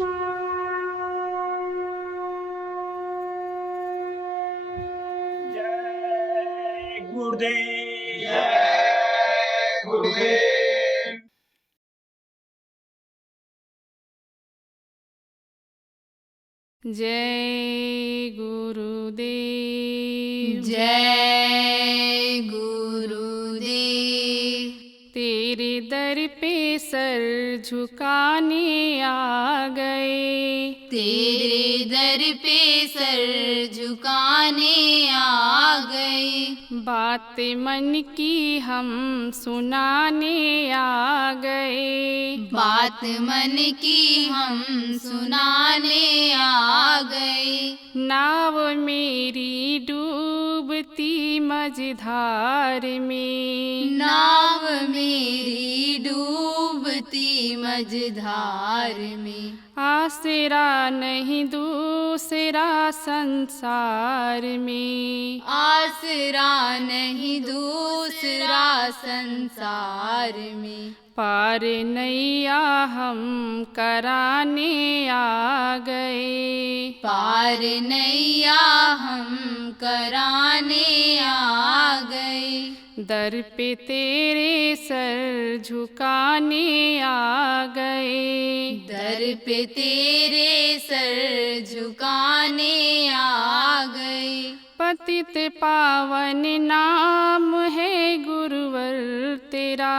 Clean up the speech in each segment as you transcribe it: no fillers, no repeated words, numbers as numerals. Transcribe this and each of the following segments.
जय गुरुदेव। जय गुरुदेव। जय गुरुदेव। जय गुरुदेव। तेरे दर पे सर झुकाने आ गए, तेरे दर पे सर झुकाने आ गए। बात मन की हम सुनाने आ गए, बात मन की हम सुनाने आ गए। नाव मेरी डूबती मझधार में, नाव मेरी डूबती मझधार में। आसरा नहीं दूसरा संसार में, आसरा नहीं दूसरा संसार में। पार नैया हम कराने आ गए, पार नैया हम कराने आ गए। दर पे तेरे सर झुकाने आ गए, दर पे तेरे सर झुकाने आ गए। पतित पावन नाम है गुरुवर तेरा,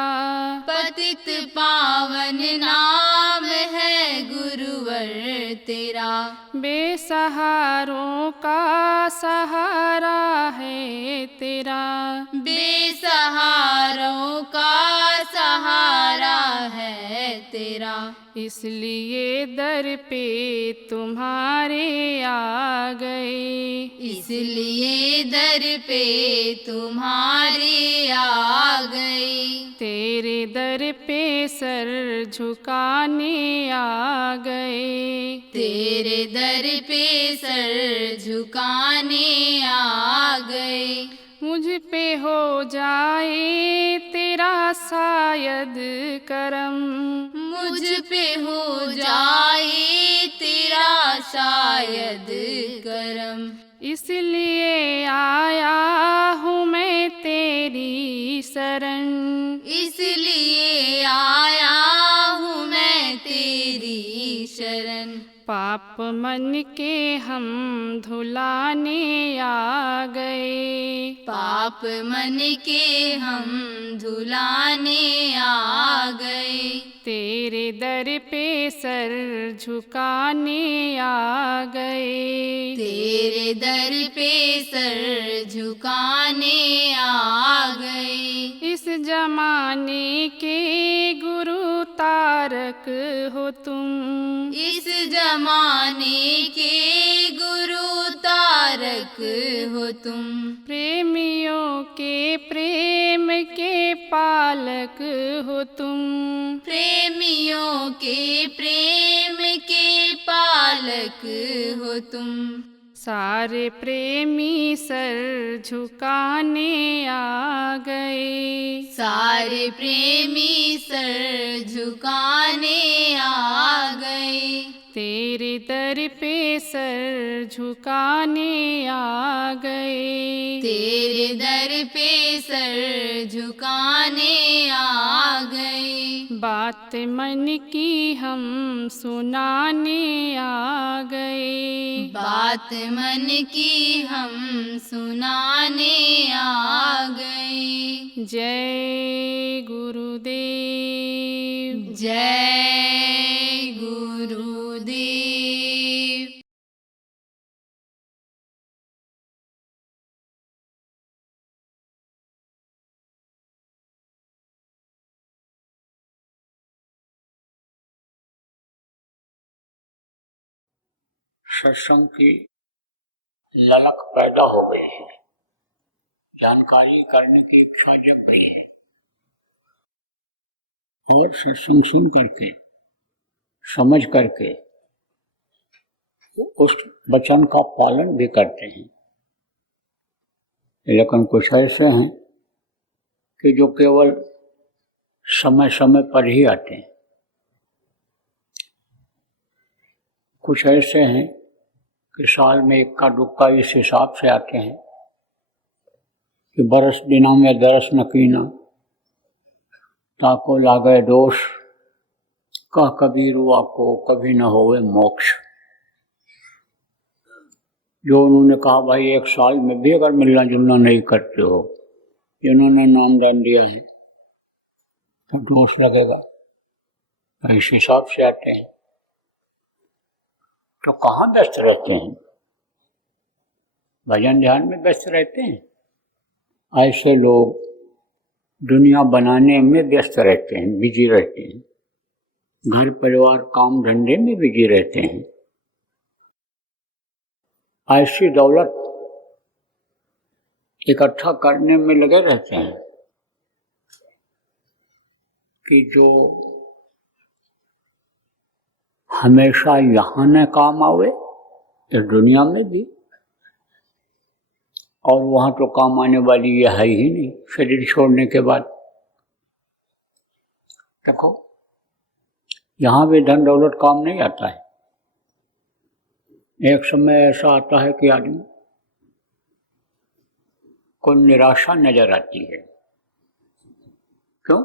पतित पावन नाम है गुरुवर तेरा। बेसहारों का सहारा है तेरा, बेसहारों का सहारा है तेरा। इसलिए दर पे तुम्हारे आ गए, इसलिए दर पे तुम्हारे आ गए। तेरे दर पे सर झुकाने आ गए, तेरे दर पे सर झुकाने आ गए। मुझ पे हो जाए तेरा शायद करम, मुझ पे हो जाए तेरा शायद करम। इसलिए आया हूँ मैं तेरी शरण, इसलिए आया हूँ मैं तेरी शरण। पाप मन के हम धुलाने आ गए, पाप मन के हम धुलाने आ गए। तेरे दर पे सर झुकाने आ गए, तेरे दर पे सर झुकाने आ गए। इस जमाने के गुरु तारक हो तुम, इस जमाने के गुरु तारक हो तुम। प्रेमियों के प्रेम के पालक हो तुम, प्रेमियों के प्रेम के पालक हो तुम। सारे प्रेमी सर झुकाने आ गए, सारे प्रेमी सर झुकाने आ गए। तेरे दर पे सर झुकाने आ गए, तेरे दर पे सर झुकाने आ गए। बात मन की हम सुनाने आ गए, बात मन की हम सुनाने आ गए। जय गुरुदेव। जय गुरुदेव। सत्संग की ललक पैदा हो गई है, जानकारी करने की इच्छा जग गई है और सत्संग सुन करके समझ करके उस वचन का पालन भी करते हैं। लेकिन कुछ ऐसे हैं कि जो केवल समय समय पर ही आते हैं। कुछ ऐसे हैं कि साल में इक्का दुक्का इस हिसाब से आते हैं कि बरस दिनों में दरस न कीना, ताको लागे दोष, कह कबीर को कभी न होवे मोक्ष। जो उन्होंने कहा भाई एक साल में भी अगर मिलना जुलना नहीं करते हो, जिन्होंने नामदान दिया है, तो दोष लगेगा। इस हिसाब से आते हैं। तो कहाँ व्यस्त रहते हैं? भजन ध्यान में व्यस्त रहते हैं। ऐसे लोग दुनिया बनाने में व्यस्त रहते हैं, बिजी रहते हैं, घर परिवार काम धंधे में बिजी रहते हैं। ऐसी दौलत इकट्ठा करने में लगे रहते हैं कि जो हमेशा यहाँ न काम आवे, इस दुनिया में भी, और वहाँ तो काम आने वाली ये है ही नहीं शरीर छोड़ने के बाद। देखो यहाँ भी धन दौलत काम नहीं आता है। एक समय ऐसा आता है कि आदमी को निराशा नजर आती है। क्यों?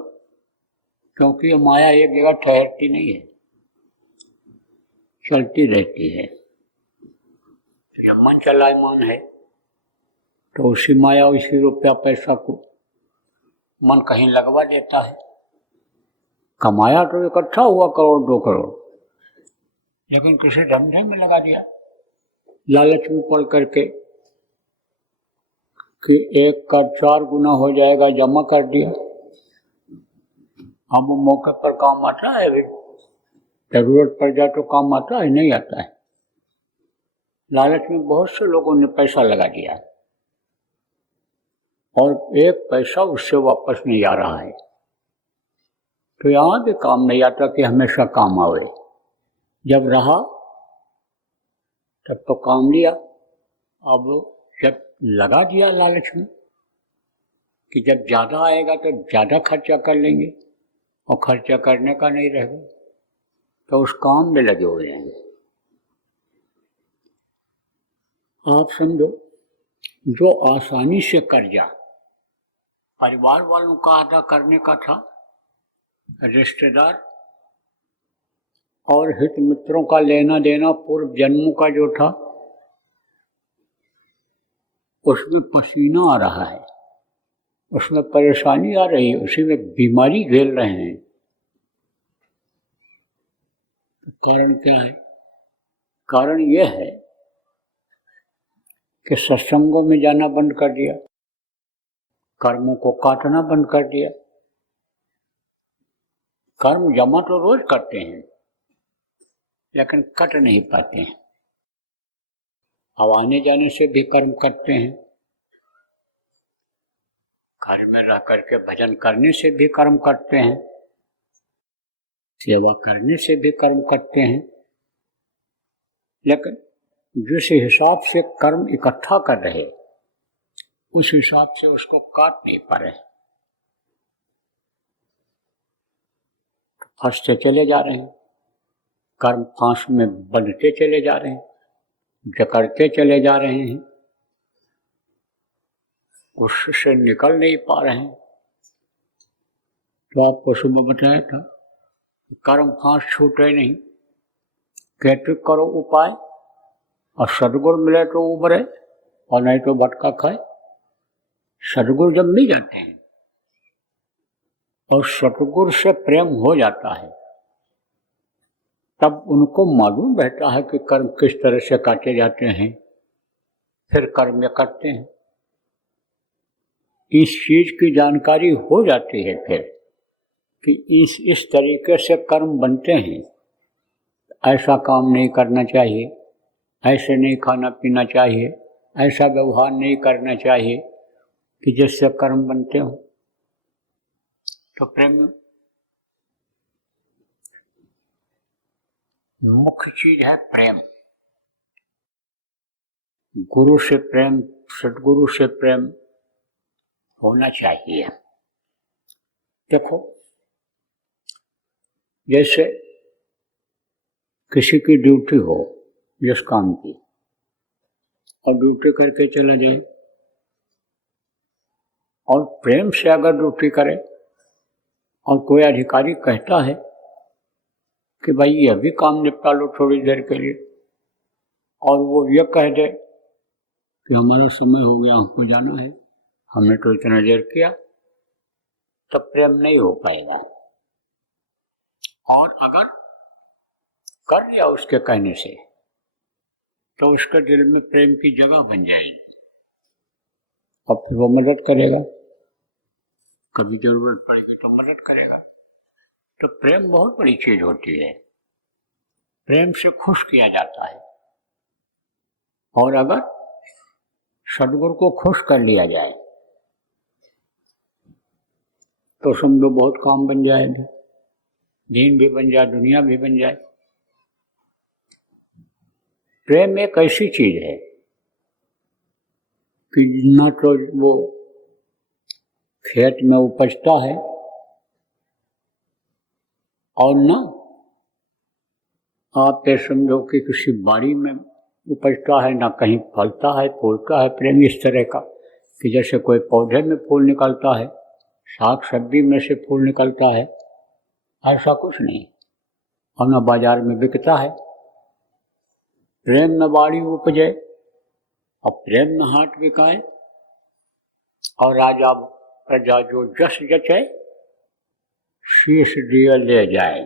क्योंकि ये माया एक जगह ठहरती नहीं है, चलती रहती है। जब मन चलायमान है तो उसी माया, उसी रुपया पैसा को मन कहीं लगवा देता है। कमाया तो इकट्ठा हुआ 1 करोड़ 2 करोड़, लेकिन किसी धंधे में लगा दिया, लालच में पड़ करके कि 1 का 4 गुना हो जाएगा, जमा कर दिया। अब वो मौके पर काम आता है, जरूरत पड़ जाए तो काम आता है, नहीं आता है। लालच में बहुत से लोगों ने पैसा लगा दिया और 1 पैसा उससे वापस नहीं आ रहा है। तो यहाँ भी काम नहीं आता कि हमेशा काम आवे। जब रहा तब तो काम लिया, अब जब लगा दिया लालच में कि जब ज़्यादा आएगा तो ज़्यादा खर्चा कर लेंगे और खर्चा करने का नहीं रहेगा, तो उस काम में लगे हुए हैं। आप समझो, जो आसानी से कर्जा परिवार वालों का अदा करने का था, रिश्तेदार और हित मित्रों का लेना देना पूर्व जन्मों का जो था, उसमें पसीना आ रहा है, उसमें परेशानी आ रही है, उसी में बीमारी झेल रहे हैं। तो कारण क्या है? कारण यह है कि सत्संगों में जाना बंद कर दिया, कर्मों को काटना बंद कर दिया। कर्म जमा तो रोज करते हैं, लेकिन कट नहीं पाते हैं। अब आने जाने से भी कर्म करते हैं, घर में रह करके भजन करने से भी कर्म करते हैं, सेवा करने से भी कर्म करते हैं, लेकिन जिस हिसाब से कर्म इकट्ठा कर रहे उस हिसाब से उसको काट नहीं पा रहे, फंसते चले जा रहे हैं, कर्म फांस में बंधते चले जा रहे हैं, जकड़ते चले जा रहे हैं, उससे निकल नहीं पा रहे हैं। तो आपको सुबह बताया था, कर्म फांस छूटे नहीं, कहते करो उपाय, और सदगुरु मिले तो उबरे और नहीं तो भटका खाए। सदगुरु जब मिल जाते हैं और सतगुरु से प्रेम हो जाता है, तब उनको मालूम रहता है कि कर्म किस तरह से काटे जाते हैं, फिर कर्म करते हैं। इस चीज की जानकारी हो जाती है फिर कि इस तरीके से कर्म बनते हैं, ऐसा काम नहीं करना चाहिए, ऐसे नहीं खाना पीना चाहिए, ऐसा व्यवहार नहीं करना चाहिए कि जिससे कर्म बनते हो। तो प्रेम मुख्य चीज है, प्रेम, गुरु से प्रेम, सद्गुरु से प्रेम होना चाहिए। देखो, जैसे किसी की ड्यूटी हो, जिस काम की, और ड्यूटी करके चले जाए। और प्रेम से अगर ड्यूटी करे और कोई अधिकारी कहता है कि भाई ये भी काम निपटा लो थोड़ी देर के लिए, और वो ये कह दे कि हमारा समय हो गया, हमको जाना है, हमने तो इतना देर किया, तब प्रेम नहीं हो पाएगा। और अगर कर लिया उसके कहने से तो उसके दिल में प्रेम की जगह बन जाएगी, और फिर वो मदद करेगा, कभी जरूरत पड़ेगी तो मदद करेगा। तो प्रेम बहुत बड़ी चीज होती है, प्रेम से खुश किया जाता है। और अगर सदगुरु को खुश कर लिया जाए तो समझो बहुत काम बन जाएगा, दीन भी बन जाए, दुनिया भी बन जाए। प्रेम एक ऐसी चीज है कि न तो वो खेत में उपजता है और न आप ये समझो कि किसी बाड़ी में उपजता है, ना कहीं फलता है फूलता है। प्रेम इस तरह का कि जैसे कोई पौधे में फूल निकलता है, साग सब्जी में से फूल निकलता है, ऐसा कुछ नहीं, और न बाजार में बिकता है। प्रेम में बाड़ी उपजे और प्रेम में हाथ बिकाए, और राजा प्रजा जो जस जचे शीश दिए ले जाए।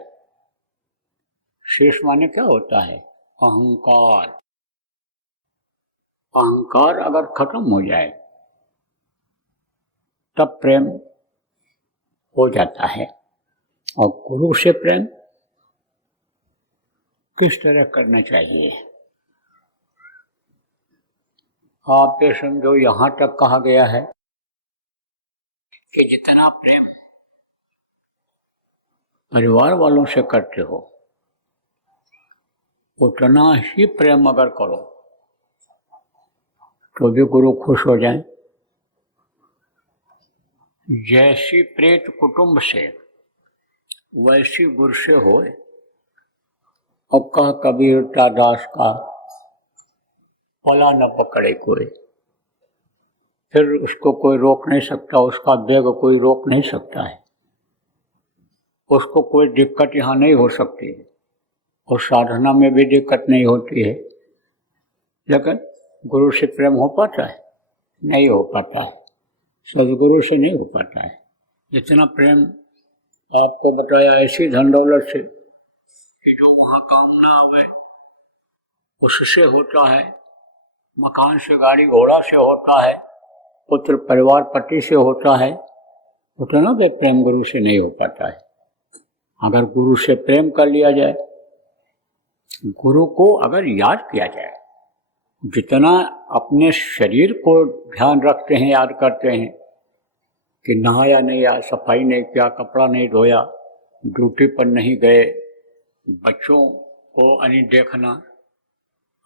शीश माने क्या होता है? अहंकार। अहंकार अगर खत्म हो जाए तब प्रेम हो जाता है। और गुरु से प्रेम किस तरह करना चाहिए? आप ये समझो, यहां तक कहा गया है कि जितना प्रेम परिवार वालों से करते हो उतना ही प्रेम अगर करो तो भी गुरु खुश हो जाए। जैसी प्रीत कुटुंब से वैसी गुरु से होए। अब कह कबीर दास का पला न पकड़े कोई, फिर उसको कोई रोक नहीं सकता, उसका वेग कोई रोक नहीं सकता है, उसको कोई दिक्कत यहाँ नहीं हो सकती है, और साधना में भी दिक्कत नहीं होती है। लेकिन गुरु से प्रेम हो पाता है? नहीं हो पाता है, सदगुरु से नहीं हो पाता है। जितना प्रेम आपको बताया ऐसी धन दौलत से कि जो वहाँ काम ना आवे उससे होता है, मकान से गाड़ी घोड़ा से होता है, पुत्र परिवार पति से होता है, उतना भी प्रेम गुरु से नहीं हो पाता है। अगर गुरु से प्रेम कर लिया जाए, गुरु को अगर याद किया जाए, जितना अपने शरीर को ध्यान रखते हैं, याद करते हैं कि नहाया नहीं, या सफाई नहीं किया, कपड़ा नहीं धोया, ड्यूटी पर नहीं गए, बच्चों को नहीं देखना,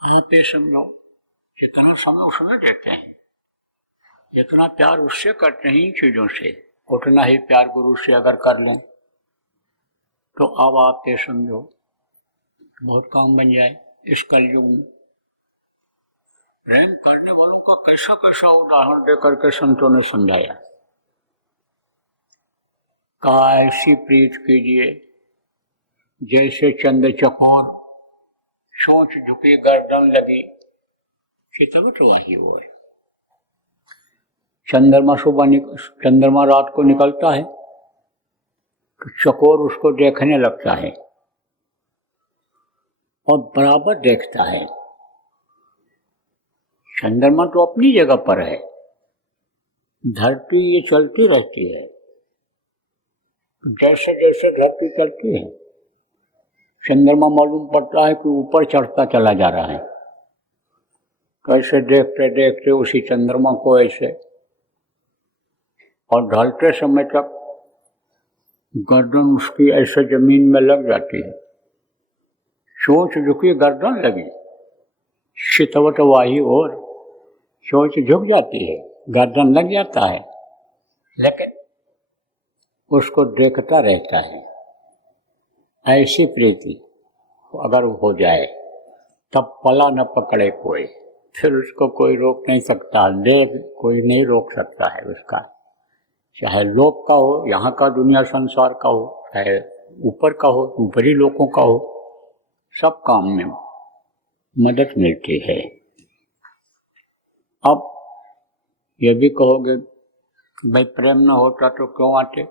आप ये समझो जितना समय उसमें देते हैं, जितना प्यार उससे करते हैं इन चीज़ों से, उतना ही प्यार गुरु से अगर कर लें तो अब आप ये समझो बहुत काम बन जाए। इस कलयुग में प्रेम करने वालों का कैसा कैसा उदाहरण देकर के संतों ने समझाया। कहा ऐसी प्रीत कीजिए जैसे चंद्र चकोर, सोच झुकी गर्दन लगी, चितवट वही हो है। चंद्रमा रात को निकलता है तो चकोर उसको देखने लगता है और बराबर देखता है। चंद्रमा तो अपनी जगह पर है, धरती ये चलती रहती है, जैसे जैसे धरती चलती है चंद्रमा मालूम पड़ता है कि ऊपर चढ़ता चला जा रहा है। कैसे देखते देखते उसी चंद्रमा को ऐसे, और ढलते समय तक गर्दन उसकी ऐसे जमीन में लग जाती है, सोच झुकी गर्दन लगी, चितवट वाही और सोच झुक जाती है, गर्दन लग जाता है, लेकिन उसको देखता रहता है। ऐसी प्रीति अगर हो जाए तब पला न पकड़े कोई, फिर उसको कोई रोक नहीं सकता, देख कोई नहीं रोक सकता है उसका, चाहे लोक का हो, यहाँ का दुनिया संसार का हो, चाहे ऊपर का हो, ऊपरी लोगों का हो, सब काम में मदद मिलती है। अब ये भी कहोगे भाई प्रेम न होता तो क्यों आते?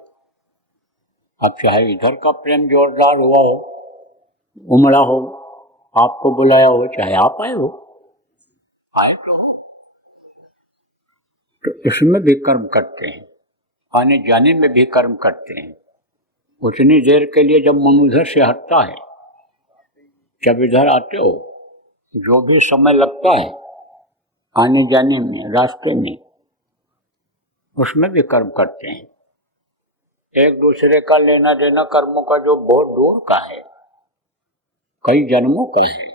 अब चाहे इधर का प्रेम जोरदार हुआ हो, उमड़ा हो, आपको बुलाया हो, चाहे आप आए हो, आए तो हो, तो इसमें भी कर्म करते हैं, आने जाने में भी कर्म करते हैं। उतनी देर के लिए जब मन उधर से हटता है, जब इधर आते हो, जो भी समय लगता है आने जाने में, रास्ते में, उसमें भी कर्म करते हैं। एक दूसरे का लेना देना कर्मों का जो बहुत दूर का है, कई जन्मों का है,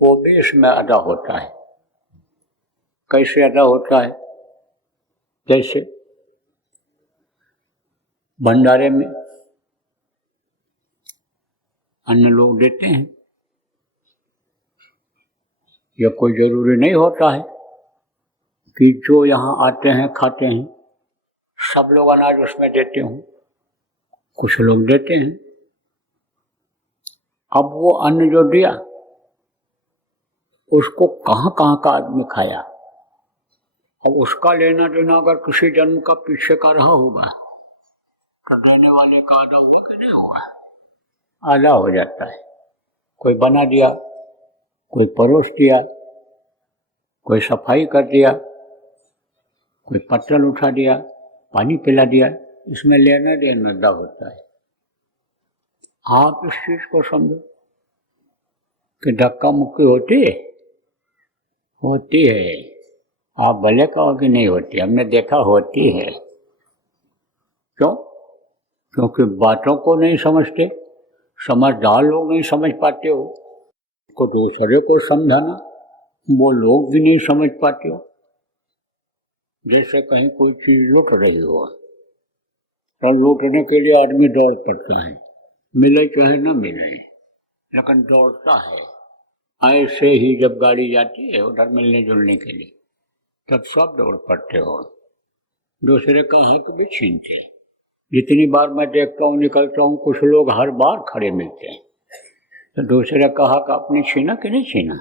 वो भी इसमें अदा होता है। कैसे अदा होता है? जैसे भंडारे में अन्य लोग देते हैं, यह कोई जरूरी नहीं होता है कि जो यहाँ आते हैं खाते हैं सब लोग अनाज उसमें देते हों, कुछ लोग देते हैं। अब वो अन्न जो दिया उसको कहाँ कहाँ का आदमी खाया, अब उसका लेना देना अगर किसी जन्म का पीछे का रहा होगा तो देने वाले का आधा हुआ कि नहीं हुआ? आधा हो जाता है। कोई बना दिया, कोई परोस दिया, कोई सफाई कर दिया, कोई पत्तल उठा दिया, पानी पिला दिया, इसमें लेने देना अदा होता है। आप इस चीज को समझो कि धक्का मुक्की होती है, होती है। आप भले कहो कि नहीं होती, हमने देखा होती है। क्यों? क्योंकि बातों को नहीं समझते, समझदार लोग नहीं समझ पाते हो, को दूसरे को समझाना वो लोग भी नहीं समझ पाते हो। जैसे कहीं कोई चीज लूट रही हो, तो लूटने के लिए आदमी दौड़ पड़ता है, मिले चाहे न मिले, लेकिन दौड़ता है। ऐसे ही जब गाड़ी जाती है उधर मिलने जुलने के लिए, तब सब दौड़ पड़ते हो, दूसरे का हक भी छीनते। जितनी बार मैं देखता हूँ, निकलता हूँ, कुछ लोग हर बार खड़े मिलते हैं, तो दूसरे का हक आपने छीना कि नहीं छीना?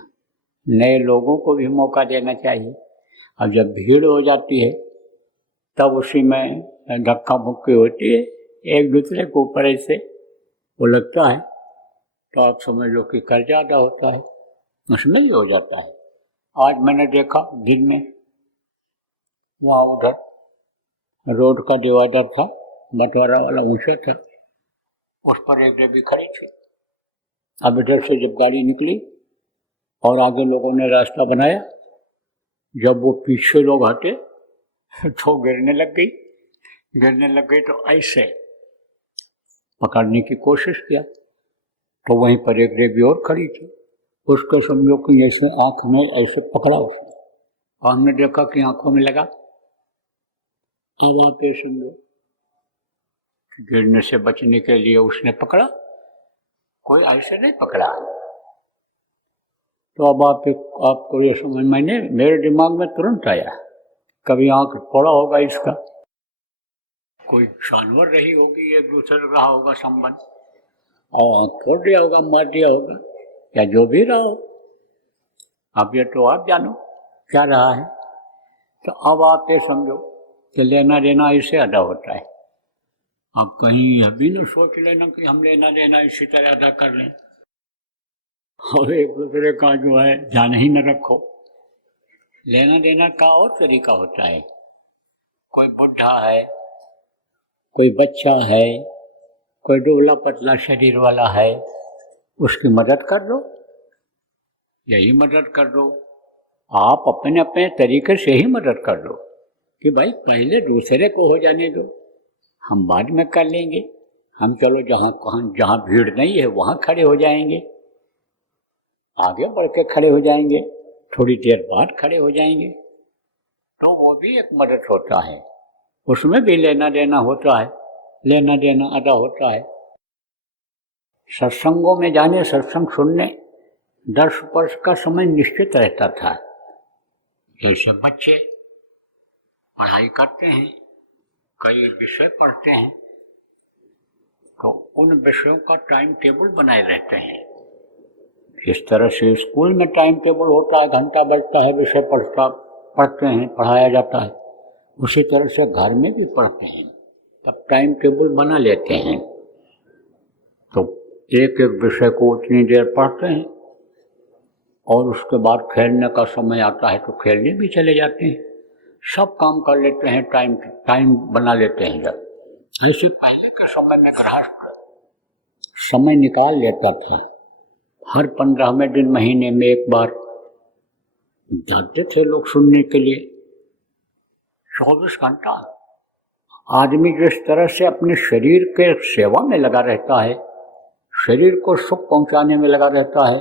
नए लोगों को भी मौका देना चाहिए। अब जब भीड़ हो जाती है तब उसी में धक्का मुक्की होती है, एक दूसरे को ऊपर ऐसे वो लगता है, तो आप समझ लो कि कर ज़्यादा होता है, उसमें भी हो जाता है। आज मैंने देखा दिन में, वहाँ उधर रोड का डिवाइडर था, बंटवारा वाला ऊंचा था, उस पर एक डेबी खड़ी थी। अब इधर से जब गाड़ी निकली और आगे लोगों ने रास्ता बनाया, जब वो पीछे लोग हटे तो गिरने लग गई, तो ऐसे पकड़ने की कोशिश किया, तो वहीं पर एक डेबी और खड़ी थी, उसको समझो कि ऐसे आँख में ऐसे पकड़ा उसने, और हमने देखा कि आंखों में लगा। अब आप ये समझो गिरने से बचने के लिए उसने पकड़ा, कोई ऐसे नहीं पकड़ा। तो अब आपको ये समझ में नहीं, मेरे दिमाग में तुरंत आया, कभी आंख फोड़ा होगा इसका, कोई जानवर रही होगी, एक दूसरे रहा होगा संबंध, और आंख फोड़ दिया होगा, मार दिया होगा, या जो भी रहा हो। अब ये तो आप जानो क्या रहा है। तो अब आप ये समझो कि लेना देना इससे अदा होता है। अब कहीं यह भी न सोच लेना कि हम लेना देना इसी तरह अदा कर लें, और एक दूसरे का जो है ध्यान ही न रखो। लेना देना का और तरीका होता है, कोई बुढ़ा है, कोई बच्चा है, कोई दुबला पतला शरीर वाला है, उसकी मदद कर दो, यही मदद कर दो। आप अपने अपने तरीके से ही मदद कर दो कि भाई पहले दूसरे को हो जाने दो, हम बाद में कर लेंगे, हम चलो जहाँ भीड़ नहीं है वहाँ खड़े हो जाएंगे, आगे बढ़ के खड़े हो जाएंगे, थोड़ी देर बाद खड़े हो जाएंगे, तो वो भी एक मदद होता है, उसमें भी लेना देना होता है, लेना देना अदा होता है। सत्संगों में जाने, सत्संग सुनने, 10 वर्ष का समय निश्चित रहता था। जैसे बच्चे पढ़ाई करते हैं, कई विषय पढ़ते हैं, तो उन विषयों का टाइम टेबल बनाए रहते हैं। इस तरह से स्कूल में टाइम टेबल होता है, घंटा बजता है, विषय पढ़ते हैं, पढ़ाया जाता है। उसी तरह से घर में भी पढ़ते हैं, तब टाइम टेबल बना लेते हैं। तो एक एक विषय को उतनी देर पढ़ते हैं और उसके बाद खेलने का समय आता है तो खेलने भी चले जाते हैं। सब काम कर लेते हैं, टाइम बना लेते हैं। जब ऐसे पहले के समय में गृहस्थ समय निकाल लेता था, हर 15वें दिन महीने में एक बार जाते थे लोग सुनने के लिए। 24 घंटा आदमी जिस तरह से अपने शरीर के सेवा में लगा रहता है, शरीर को सुख पहुंचाने में लगा रहता है,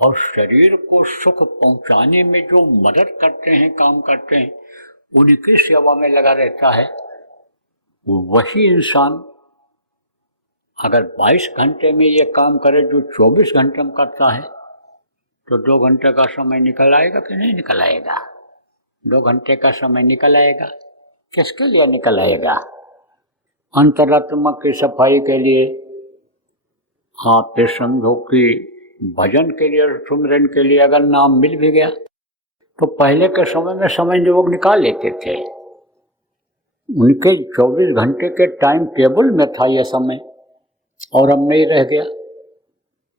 और शरीर को सुख पहुंचाने में जो मदद करते हैं, काम करते हैं, उनकी सेवा में लगा रहता है, वही इंसान अगर 22 घंटे में ये काम करे जो 24 घंटे में करता है, तो 2 घंटे का समय निकल आएगा कि नहीं निकल आएगा? 2 घंटे का समय निकल आएगा। किसके लिए निकल आएगा? अंतरात्मा की सफाई के लिए, आप ये समझो कि भजन के लिए, सुमिरन के लिए अगर नाम मिल भी गया तो पहले के समय में समय लोग निकाल लेते थे। उनके 24 घंटे के टाइम टेबल में था यह समय, और अब नहीं रह गया।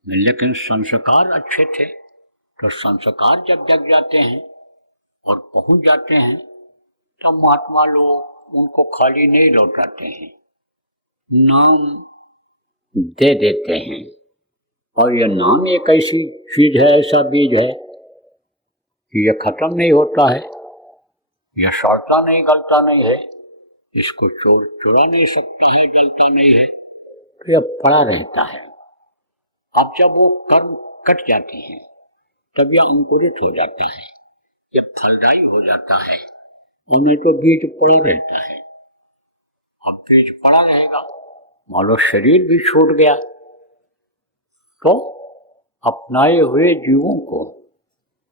लेकिन संस्कार अच्छे थे, तो संस्कार जब जग जाते हैं और पहुंच जाते हैं, तब महात्मा लोग उनको खाली नहीं लौटाते हैं, नाम दे देते हैं। और यह नाम एक ऐसी चीज है, ऐसा बीज है कि यह खत्म नहीं होता है, यह सड़ता नहीं, गलता नहीं है, इसको चोर चुरा नहीं सकता है, गलता नहीं है, तो यह पड़ा रहता है। अब जब वो कर्म कट जाते हैं तब यह अंकुरित हो जाता है, यह फलदायी हो जाता है। उन्हें तो बीज पड़ा रहता है। अब बीज पड़ा रहेगा, मान लो शरीर भी छूट गया, तो अपनाए हुए जीवों को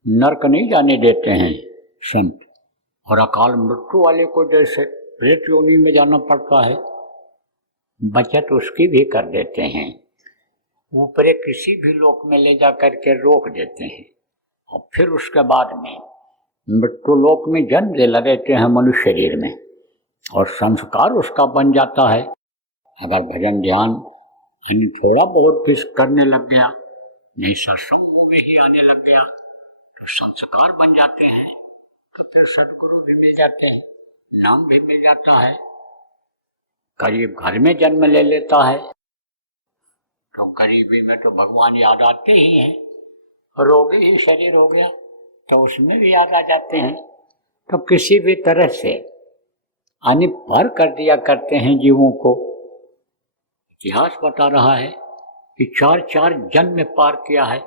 नरक नहीं जाने देते हैं संत, और अकाल मृत्यु वाले को जैसे प्रेत योनि में जाना पड़ता है, बचत उसकी भी कर देते हैं। ऊपरे किसी भी लोक में ले जा करके रोक देते हैं, और फिर उसके बाद में मृत्यु लोक में जन्म ले देते हैं मनुष्य शरीर में, और संस्कार उसका बन जाता है। अगर भजन ध्यान यानी थोड़ा बहुत भी करने लग गया, नहीं सत्संग में ही आने लग गया, तो संस्कार बन जाते हैं। तो फिर सदगुरु भी मिल जाते हैं, नाम भी मिल जाता है, करीब घर में जन्म ले लेता है, तो गरीबी में तो भगवान याद आते ही हैं। रोगी ही शरीर हो गया तो उसमें भी याद आ जाते हैं। तो किसी भी तरह से यानी पार कर दिया करते हैं जीवों को। इतिहास बता रहा है कि 4 जन्म में पार किया है।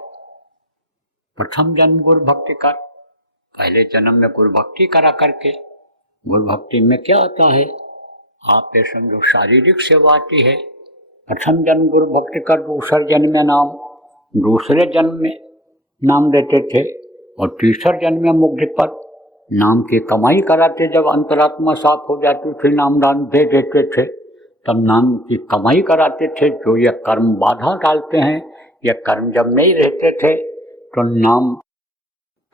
प्रथम जन्म गुरु भक्ति कर, पहले जन्म में गुरु भक्ति करा करके, गुरु भक्ति में क्या आता है, आप ये समझो शारीरिक सेवा आती है। प्रथम जन्म गुरु भक्ति कर, दूसरे जन्म में नाम, दूसरे जन्म में नाम देते थे, और तीसरे जन्म में मुक्ति पर नाम की कमाई कराते। जब अंतरात्मा साफ हो जाती थी, नाम दान दे देते थे, तब नाम की कमाई कराते थे। जो ये कर्म बाधा डालते हैं, ये कर्म जब नहीं रहते थे तो नाम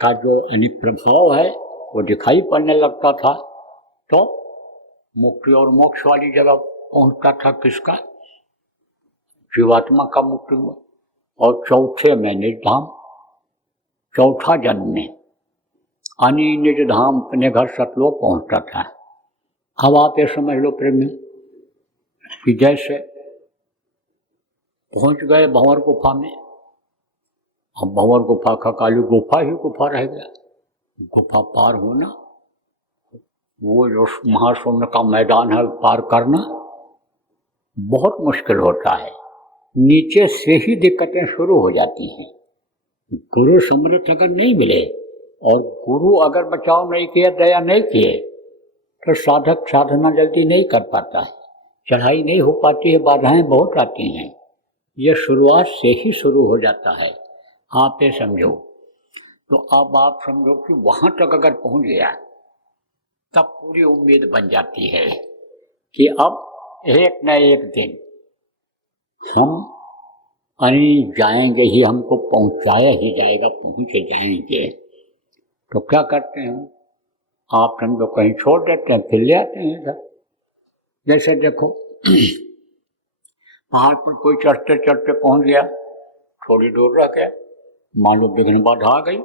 का जो प्रभाव है वो दिखाई पड़ने लगता था, तो मुक्ति और मोक्ष वाली जगह पहुंचता था। किसका? जीवात्मा का मुक्ति हुआ। और चौथे में निज धाम, चौथा जन्म में अनि निज धाम अपने घर सतलोक पहुंचता था। अब आप ये समझ लो प्रेमी कि जैसे पहुंच गए भंवर गुफा में, अब भंवर गुफा का काली गुफा ही गुफा रह गया। गुफा पार होना, वो जो महाशून्य का मैदान है पार करना बहुत मुश्किल होता है। नीचे से ही दिक्कतें शुरू हो जाती हैं। गुरु समर्थ अगर नहीं मिले और गुरु अगर बचाव नहीं किया, दया नहीं किए, तो साधक साधना जल्दी नहीं कर पाता है, चढ़ाई नहीं हो पाती है, बाधाएं बहुत आती हैं। यह शुरुआत से ही शुरू हो जाता है। आप ये समझो। तो अब आप समझो कि वहां तक अगर पहुंच गया तब पूरी उम्मीद बन जाती है कि अब एक न एक दिन हम जाएंगे ही, हमको पहुंचाया ही जाएगा, पहुंच जाएंगे। तो क्या करते हैं आप समझो, कहीं छोड़ देते हैं, फिर ले आते हैं इधर। जैसे देखो पहाड़ पर कोई चढ़ते चढ़ते पहुंच गया, थोड़ी दूर रह गया, मान लो विघ्न बाधा आ गई,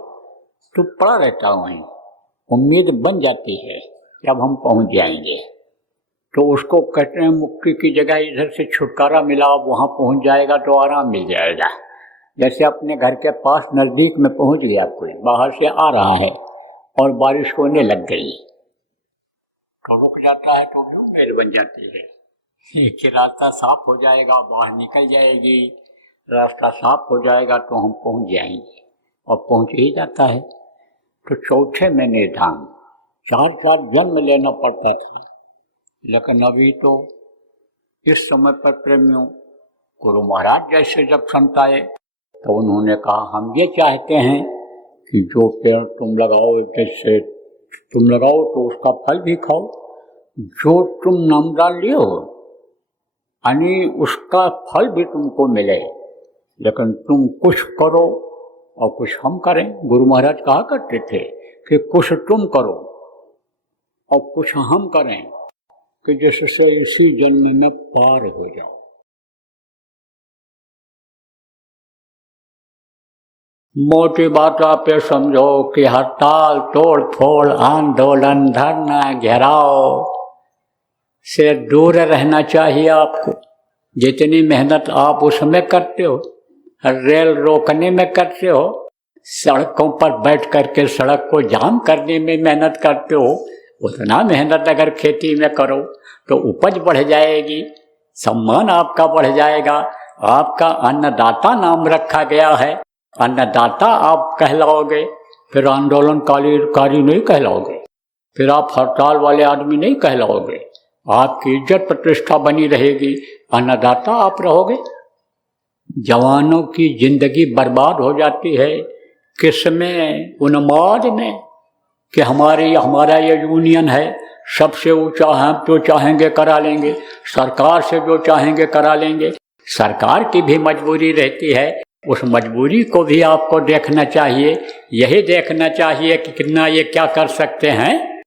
तो पड़ा रहता वहीं, उम्मीद बन जाती है कि अब हम पहुंच जाएंगे। तो उसको कहते हैं मुक्ति की जगह इधर से छुटकारा मिला, अब वहाँ पहुंच जाएगा तो आराम मिल जाएगा। जैसे अपने घर के पास नज़दीक में पहुंच गया, कोई बाहर से आ रहा है और बारिश होने लग गई, तो रुक जाता है, तो भी उम्मीद बन जाती है कि रास्ता साफ हो जाएगा, बाहर निकल जाएगी, रास्ता साफ हो जाएगा तो हम पहुंच जाएंगे, और पहुंच ही जाता है। तो चौथे महीने धाम 4 जन्म लेना पड़ता था, लेकिन अभी तो इस समय पर प्रेमियों गुरु महाराज जैसे जब संत आए तो उन्होंने कहा हम ये चाहते हैं कि जो पेड़ तुम लगाओ, जैसे तुम लगाओ तो उसका फल भी खाओ, जो तुम नाम डाल लियो यानी उसका फल भी तुमको मिले, लेकिन तुम कुछ करो और कुछ हम करें। गुरु महाराज कहा करते थे कि कुछ तुम करो और कुछ हम करें, कि जिससे इसी जन्म में पार हो जाओ। मोटी बात आप ये समझो कि हड़ताल, तोड़ फोड़, आंदोलन, धरना, घेराव से दूर रहना चाहिए आपको। जितनी मेहनत आप उसमें करते हो, रेल रोकने में करते हो, सड़कों पर बैठ करके सड़क को जाम करने में मेहनत करते हो, उतना मेहनत अगर खेती में करो तो उपज बढ़ जाएगी, सम्मान आपका बढ़ जाएगा। आपका अन्नदाता नाम रखा गया है, अन्नदाता आप कहलाओगे, फिर आंदोलनकारी नहीं कहलाओगे, फिर आप हड़ताल वाले आदमी नहीं कहलाओगे, आपकी इज्जत प्रतिष्ठा बनी रहेगी, अन्नदाता आप रहोगे। जवानों की जिंदगी बर्बाद हो जाती है किसमें? उन्माद में, कि हमारा ये यूनियन है, सबसे ऊंचा हम जो चाहेंगे करा लेंगे, सरकार से जो चाहेंगे करा लेंगे। सरकार की भी मजबूरी रहती है, उस मजबूरी को भी आपको देखना चाहिए। यही देखना चाहिए कि कितना ये क्या कर सकते हैं,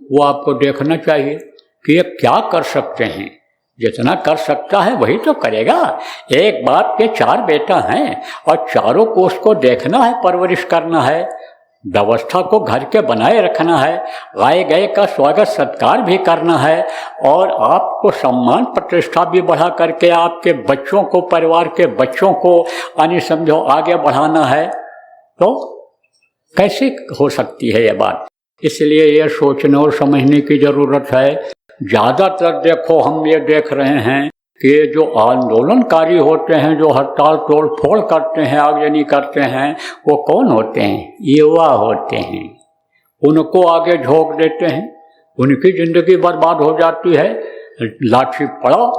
वो आपको देखना चाहिए कि ये क्या कर सकते हैं। जितना कर सकता है वही तो करेगा। एक बाप के 4 बेटा हैं और चारों को उसको देखना है, परवरिश करना है, व्यवस्था को घर के बनाए रखना है, आए गए का स्वागत सत्कार भी करना है, और आपको सम्मान प्रतिष्ठा भी बढ़ा करके आपके बच्चों को, परिवार के बच्चों को यानी समझो आगे बढ़ाना है। तो कैसे हो सकती है ये बात? इसलिए ये सोचने और समझने की जरूरत है। ज़्यादातर देखो हम ये देख रहे हैं कि जो आंदोलनकारी होते हैं, जो हड़ताल तोड़ फोड़ करते हैं, आगजनी करते हैं, वो कौन होते हैं? युवा होते हैं। उनको आगे झोंक देते हैं, उनकी जिंदगी बर्बाद हो जाती है। लाठी पड़ा,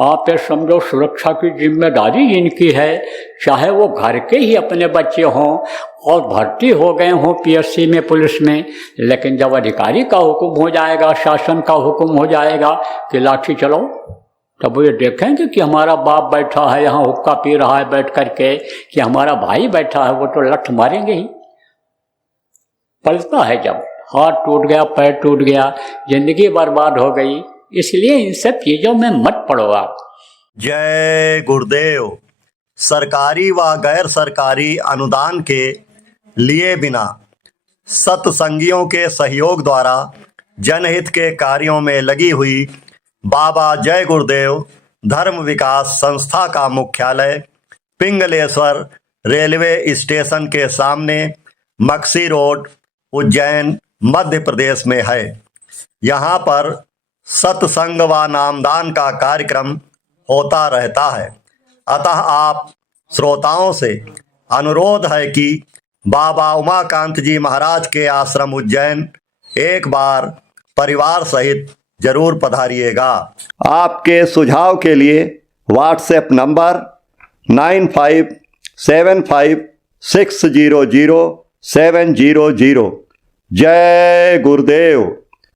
आप ये समझो सुरक्षा की जिम्मेदारी इनकी है, चाहे वो घर के ही अपने बच्चे हों और भर्ती हो गए हों पीएससी में, पुलिस में, लेकिन जब अधिकारी का हुक्म हो जाएगा, शासन का हुक्म हो जाएगा कि लाठी चलो, तब वो ये देखेंगे कि हमारा बाप बैठा है यहाँ हुक्का पी रहा है बैठ करके, कि हमारा भाई बैठा है, वो तो लठ मारेंगे ही। पलता है जब हाथ टूट गया, पैर टूट गया, जिंदगी बर्बाद हो गई। इसलिए इन सब चीजों में मत पड़ो आप। जय गुरुदेव। सरकारी व गैर सरकारी अनुदान के लिए बिना सत्संगियों के सहयोग द्वारा जनहित के कार्यों में लगी हुई बाबा जय गुरुदेव धर्म विकास संस्था का मुख्यालय पिंगलेश्वर रेलवे स्टेशन के सामने, मक्सी रोड, उज्जैन, मध्य प्रदेश में है। यहाँ पर सत्संग व नामदान का कार्यक्रम होता रहता है। अतः आप श्रोताओं से अनुरोध है कि बाबा उमाकांत जी महाराज के आश्रम उज्जैन एक बार परिवार सहित जरूर पधारिएगा। आपके सुझाव के लिए व्हाट्सएप नंबर 9575 600700। जय गुरुदेव।